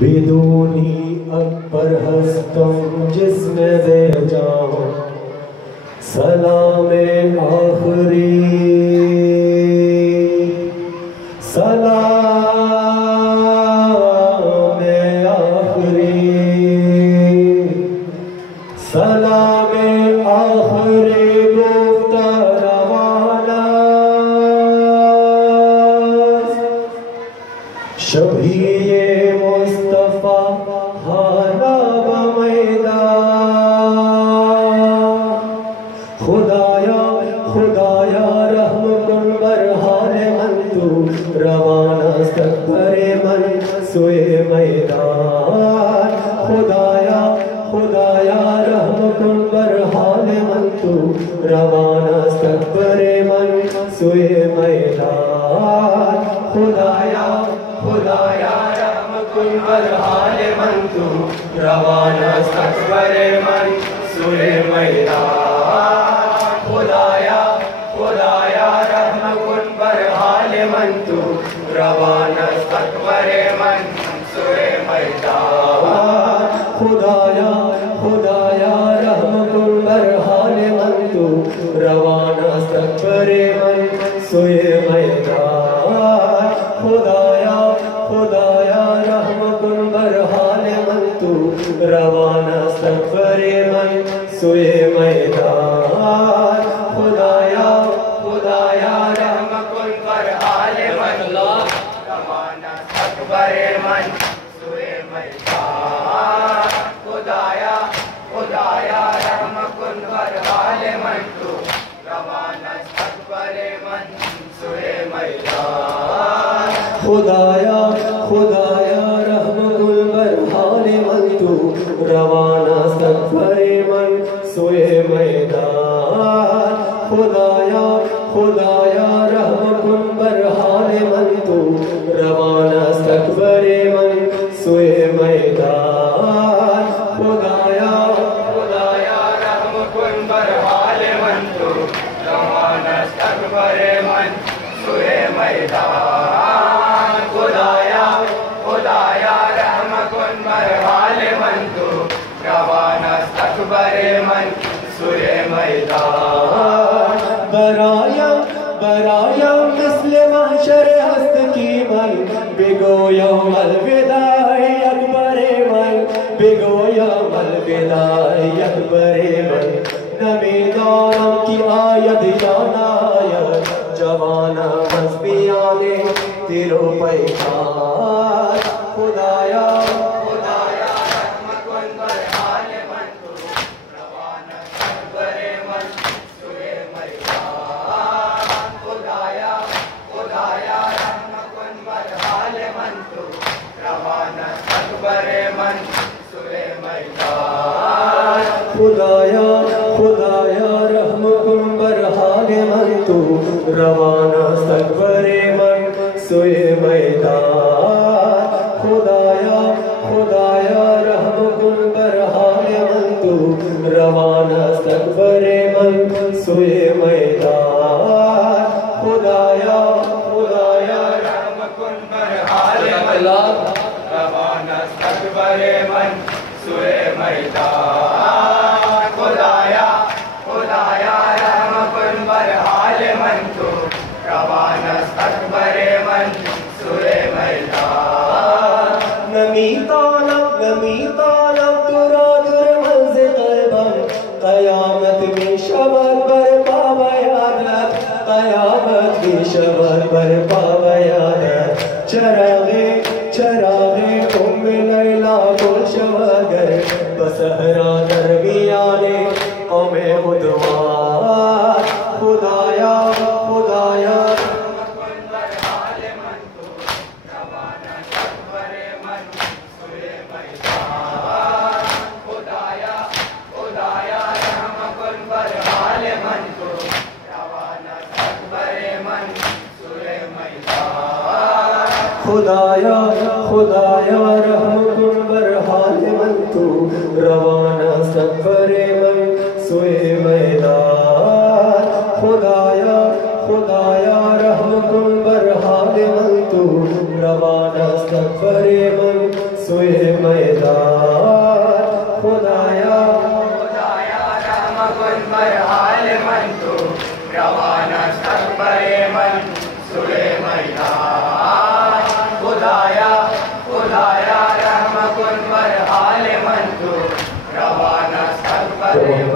بدونی اکبر ہستم جس میں دے جاؤں سلام آخری سلام آخری سلام آخری گفتہ روانہ شبیہ مصطفیٰ حالا بمیدان خدایا خدایا رحم کن بر حال من تو روانہ استقبر من سوئے میدان خدایا خدایا رحم کن بر حال من تو روانہ استقبر من سوئے میدان خدایا خدایا رحم کن بر حال من تو روانہ استقبر من سوئے میدان خدایا خدایا رحم کن بر حال من تو روانہ استقبر من سوئے میدان خدایا خدایا رحم کن بر حال من تو روانہ استقبر من سوئے میدان خدایا خدایا رحم کن بر حال من تو روانہ استقبر من سوئے میدان خدایا خدایا رحم کن بر حال من روانہ استقبر من سوئے میدان خدایا خدایا رحم کن بر حال من تو روانہ استقبر من سوئے میدان خدایا خدایا رحم کن بر حال من تو روانہ استقبر من سوئے میدان خدایا خدایا رحم کن بر حال من تو روانہ استقبر من سوئے میدان خدایا خدایا رحم کن بر حال من تو روانہ استقبر من سوئے میدان خدایا خدایا رحم کن بر حال من تو روانہ استقبر من سوئے میدان برایا برایا مثل محشر ہست کی من بگو یوم الوداع اکبر من بگو یوم الوداع اکبر من نمیدانم کی آید یا ناید جوانا مذبیانے دل و پیکار خدایا خدایا رحم کن بر حال من تو روانہ استقبر من سوئے میدان خدایا خدایا رحم کن بر حال من تو روانہ استقبر من سوئے میدان خدایا خدایا رحم کن بر حال من تو روانہ استقبر من سوئے میدان خدایا خدایا رحم کن بر حال من تو روانہ استقبر من سوئے میدان خدایا خدایا رحم کن بر حال من روانہ استقبر من سوئے میدان خدایا خدایا رحم کن بر حال من تو روانہ استقبر من سوئے میدان نمی طالب ترا در منز قلبم قیامت میں شبر برپا بیادت قیامت میں شبر برپا بیادت چراغے ام لیلا گل شوگر بسہرا درمیانے قوم ادوار خدایا خدایا خدایا خدایا رحم کن بر حال من تو روانہ استقبر من سوئے میدان خدایا خدایا رحم کن بر حال من تو روانہ استقبر من سوئے میدان خدایا رحم کن بر حال من تو روانہ سفر من سوئے میدان خدایا رحم کن بر حال من تو روانہ سفر من